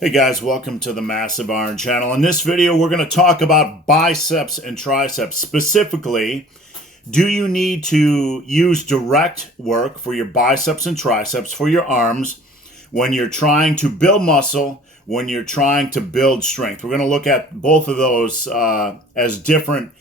Hey guys, welcome to the Massive Iron Channel. In this video, we're going to talk about biceps and triceps. Specifically, do you need to use direct work for your biceps and triceps for your arms when you're trying to build muscle, when you're trying to build strength? We're going to look at both of those as different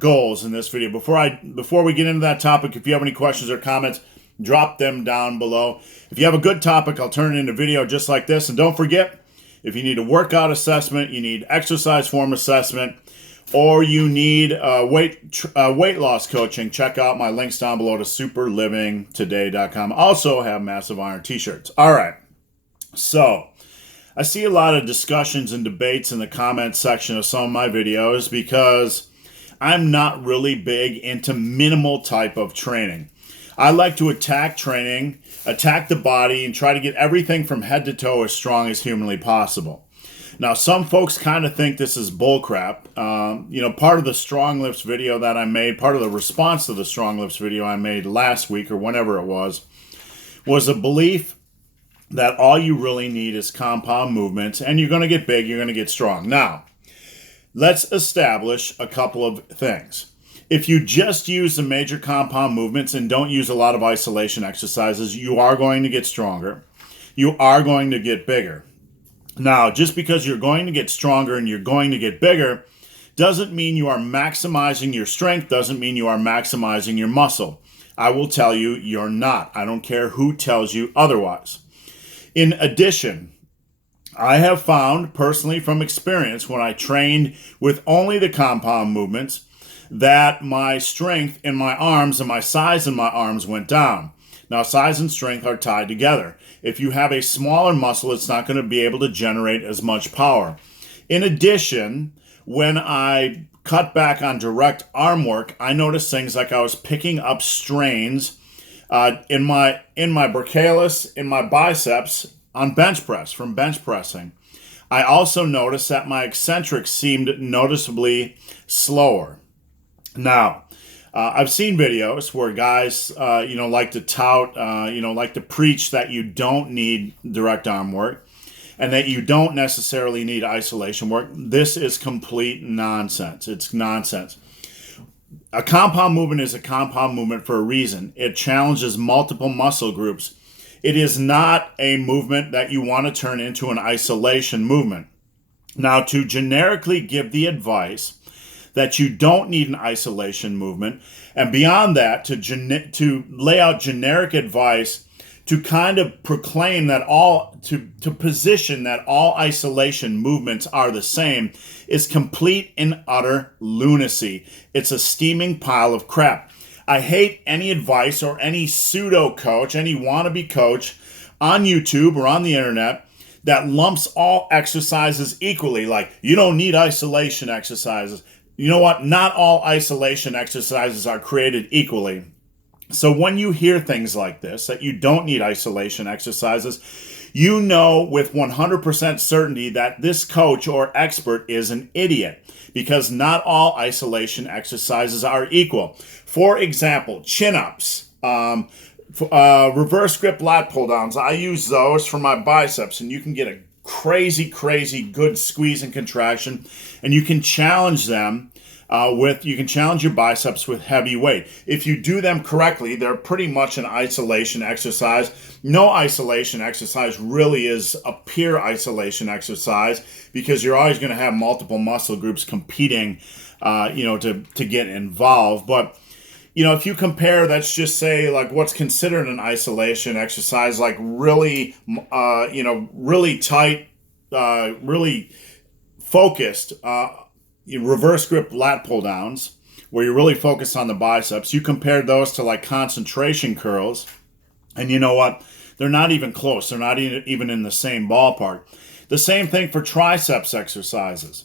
goals in this video. Before we get into that topic, if you have any questions or comments, drop them down below. If you have a good topic, I'll turn it into video just like this. And don't forget, if you need a workout assessment, you need exercise form assessment, or you need weight loss coaching, check out my links down below to superlivingtoday.com. Also have Massive Iron t-shirts. All right. So I see a lot of discussions and debates in the comment section of some of my videos because I'm not really big into minimal type of training. I like to attack training, attack the body, and try to get everything from head to toe as strong as humanly possible. Now, some folks kind of think this is bullcrap. Part of the Strong Lifts video that I made, part of the response to the Strong Lifts video I made last week or whenever it was a belief that all you really need is compound movements, and you're going to get big, you're going to get strong. Now, let's establish a couple of things. If you just use the major compound movements and don't use a lot of isolation exercises, you are going to get stronger. You are going to get bigger. Now, just because you're going to get stronger and you're going to get bigger doesn't mean you are maximizing your strength, doesn't mean you are maximizing your muscle. I will tell you, you're not. I don't care who tells you otherwise. In addition, I have found personally from experience when I trained with only the compound movements that my strength in my arms and my size in my arms went down. Now, size and strength are tied together. If you have a smaller muscle, it's not going to be able to generate as much power. In addition, when I cut back on direct arm work, I noticed things like I was picking up strains in my brachialis, in my biceps on bench press from bench pressing. I also noticed that my eccentrics seemed noticeably slower. Now, I've seen videos where guys, like to tout, like to preach that you don't need direct arm work and that you don't necessarily need isolation work. This is complete nonsense. It's nonsense. A compound movement is a compound movement for a reason. It challenges multiple muscle groups. It is not a movement that you want to turn into an isolation movement. Now, to generically give the advice that you don't need an isolation movement, and beyond that, to lay out generic advice to kind of proclaim that to position that all isolation movements are the same is complete and utter lunacy. It's a steaming pile of crap. I hate any advice or any pseudo coach, any wannabe coach on YouTube or on the internet that lumps all exercises equally, like you don't need isolation exercises. You know what? Not all isolation exercises are created equally. So when you hear things like this, that you don't need isolation exercises, you know with 100% certainty that this coach or expert is an idiot because not all isolation exercises are equal. For example, chin-ups, reverse grip lat pull downs. I use those for my biceps, and you can get a crazy good squeeze and contraction, and you can challenge them you can challenge your biceps with heavy weight. If you do them correctly, they're pretty much an isolation exercise. No isolation exercise really is a pure isolation exercise because you're always going to have multiple muscle groups competing, to get involved. But if you compare, let's just say like what's considered an isolation exercise, like really, really tight, really focused, reverse grip lat pull downs, where you're really focused on the biceps. You compare those to like concentration curls, and you know what? They're not even close. They're not even in the same ballpark. The same thing for triceps exercises.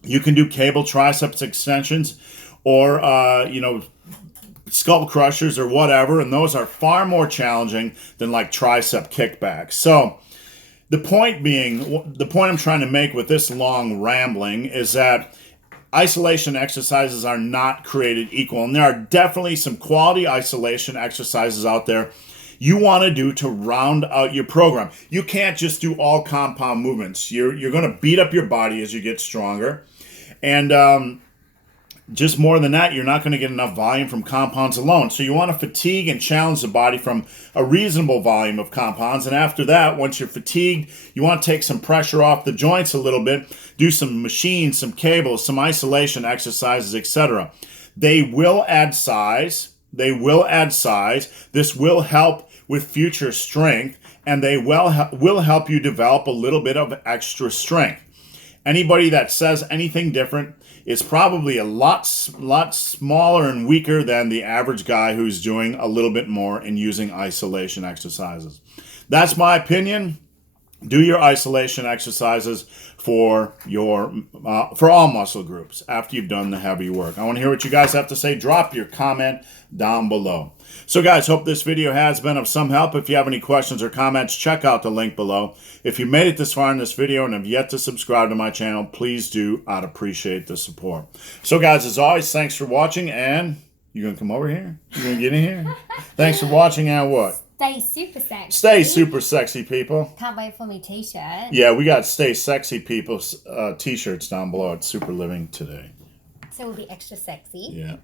You can do cable triceps extensions or, skull crushers or whatever, and those are far more challenging than like tricep kickbacks. So the point I'm trying to make with this long rambling is that isolation exercises are not created equal, and there are definitely some quality isolation exercises out there you want to do to round out your program. You can't just do all compound movements. You're going to beat up your body as you get stronger. And just more than that, you're not going to get enough volume from compounds alone. So you want to fatigue and challenge the body from a reasonable volume of compounds. And after that, once you're fatigued, you want to take some pressure off the joints a little bit, do some machines, some cables, some isolation exercises, etc. They will add size. They will add size. This will help with future strength, and they will help you develop a little bit of extra strength. Anybody that says anything different is probably a lot smaller and weaker than the average guy who's doing a little bit more and using isolation exercises. That's my opinion. Do your isolation exercises for all muscle groups after you've done the heavy work. I want to hear what you guys have to say. Drop your comment down below. So guys, hope this video has been of some help. If you have any questions or comments, check out the link below. If you made it this far in this video and have yet to subscribe to my channel, please do. I'd appreciate the support. So guys, as always, thanks for watching, and you gonna come over here? You gonna get in here? Thanks for watching, and what? Stay super sexy. Stay super sexy, people. Can't wait for my t-shirt. Yeah, we got Stay Sexy People t-shirts down below at Super Living today. So we'll be extra sexy. Yeah.